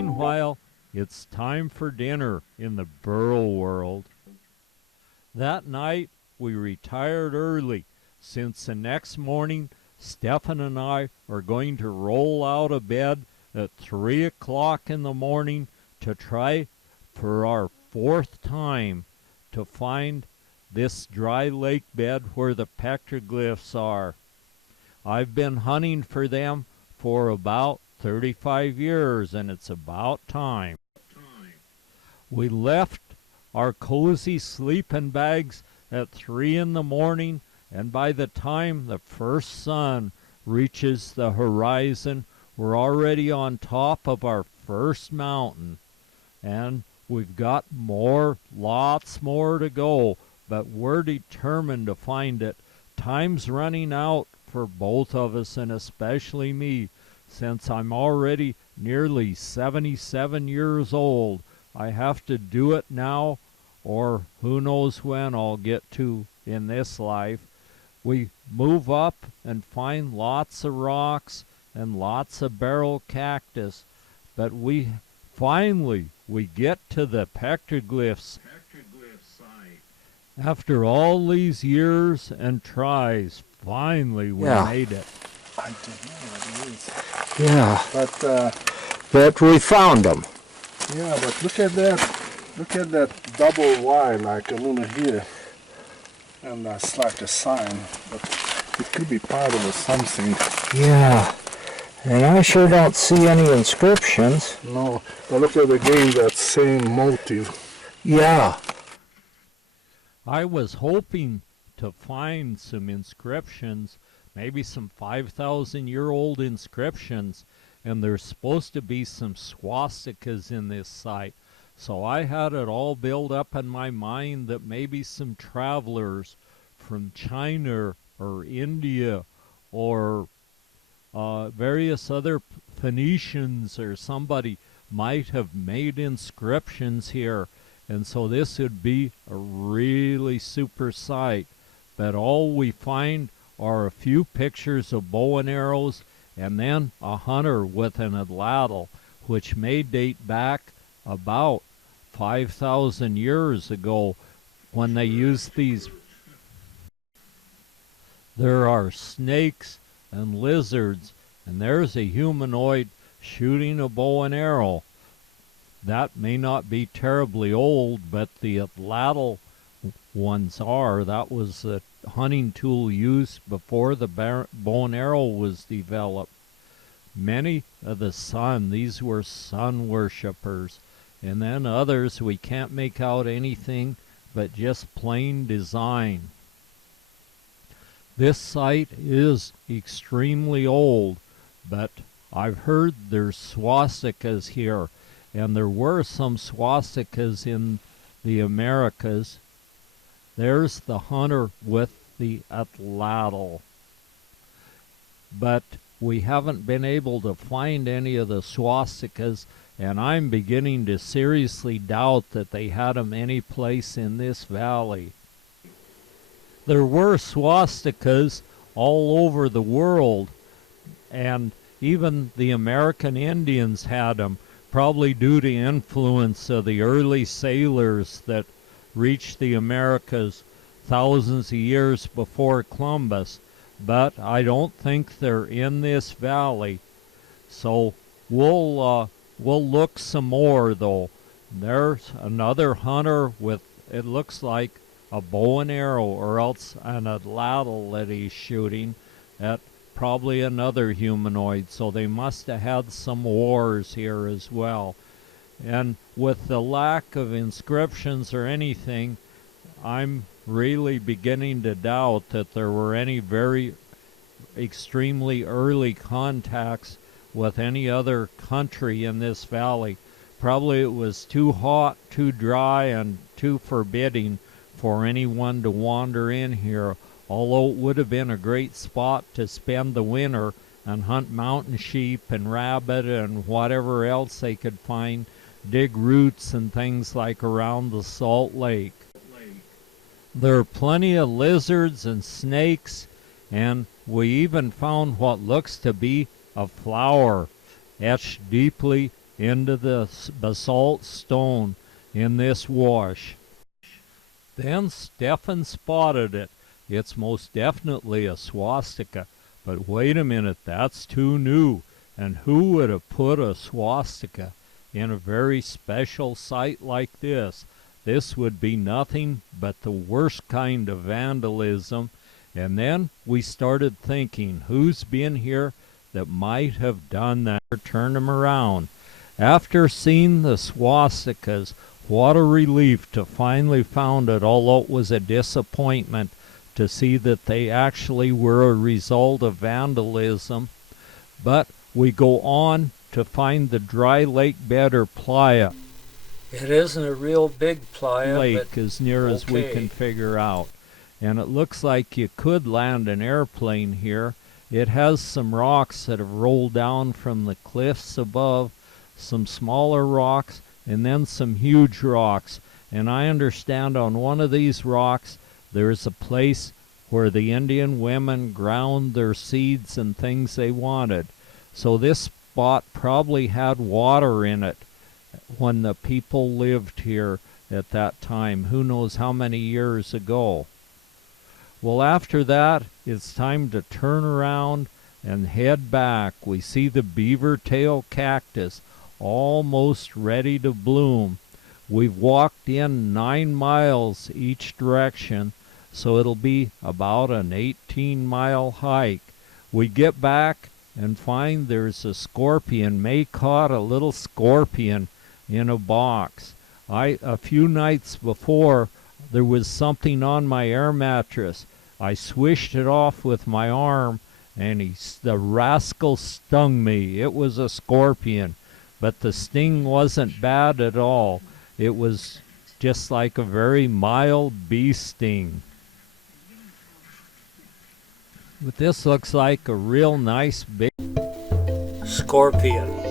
Meanwhile, it's time for dinner in the Burl world. That night, we retired early, since the next morning, Stefan and I are going to roll out of bed at 3 o'clock in the morning to try for our fourth time to find this dry lake bed where the petroglyphs are. I've been hunting for them for about 35 years, and it's about time. We left our cozy sleeping bags at 3 in the morning, and by the time the first sun reaches the horizon, we're already on top of our first mountain. And we've got lots more to go, but we're determined to find it. Time's running out for both of us, and especially me, since I'm already nearly 77 years old. I have to do it now, or who knows when I'll get to in this life. We move up and find lots of rocks and lots of barrel cactus, but we get to the petroglyphs. After all these years and tries, finally we made it. I don't know what it is. Yeah, But we found them. yeah, but look at that. Look at that double Y like a little here. And that's like a sign. But it could be part of something. Yeah, and I sure don't see any inscriptions. No, but look at again that same motive. Yeah, I was hoping to find some inscriptions, maybe some 5,000-year-old inscriptions, and there's supposed to be some swastikas in this site. So I had it all built up in my mind that maybe some travelers from China or India or various other Phoenicians or somebody might have made inscriptions here. And so this would be a really super site. But all we find are a few pictures of bow and arrows and then a hunter with an atlatl, which may date back about 5,000 years ago when they used these. There are snakes and lizards, and there's a humanoid shooting a bow and arrow. That may not be terribly old, but the atlatl ones are. That was the hunting tool used before the bow and arrow was developed. Many of these were sun worshippers. And then others, we can't make out anything but just plain design. This site is extremely old, but I've heard there's swastikas here, and there were some swastikas in the Americas. There's the hunter with the atlatl. But we haven't been able to find any of the swastikas, and I'm beginning to seriously doubt that they had them any place in this valley. There were swastikas all over the world, and even the American Indians had them, probably due to influence of the early sailors that reached the Americas thousands of years before Columbus. But I don't think they're in this valley, so we'll look some more, though. There's another hunter with, it looks like, a bow and arrow, or else an atlatl that he's shooting at probably another humanoid. So they must have had some wars here as well. And with the lack of inscriptions or anything, I'm really beginning to doubt that there were any very extremely early contacts with any other country in this valley. Probably it was too hot, too dry, and too forbidding for anyone to wander in here, although it would have been a great spot to spend the winter and hunt mountain sheep and rabbit and whatever else they could find, dig roots and things like around the Salt Lake. There are plenty of lizards and snakes, and we even found what looks to be a flower etched deeply into the basalt stone in this wash. Then Stefan spotted it. It's most definitely a swastika. But wait a minute, that's too new. And who would have put a swastika in a very special site like this? This would be nothing but the worst kind of vandalism. And then we started thinking, who's been here that might have done that? Turn them around. After seeing the swastikas, what a relief to finally found it, although it was a disappointment to see that they actually were a result of vandalism. But we go on to find the dry lake bed or playa. It isn't a real big playa, Lake, but as near as we okay. can figure out. And it looks like you could land an airplane here. It has some rocks that have rolled down from the cliffs above, some smaller rocks, and then some huge rocks. And I understand on one of these rocks there's a place where the Indian women ground their seeds and things they wanted. So this spot probably had water in it when the people lived here at that time. Who knows how many years ago. Well, after that, it's time to turn around and head back. We see the beaver tail cactus almost ready to bloom. We've walked in 9 miles each direction, so it'll be about an 18-mile hike. We get back and find there's a scorpion. May caught a little scorpion in a box. A few nights before, there was something on my air mattress. I swished it off with my arm, and the rascal stung me. It was a scorpion, but the sting wasn't bad at all. It was just like a very mild bee sting. But this looks like a real nice big scorpion.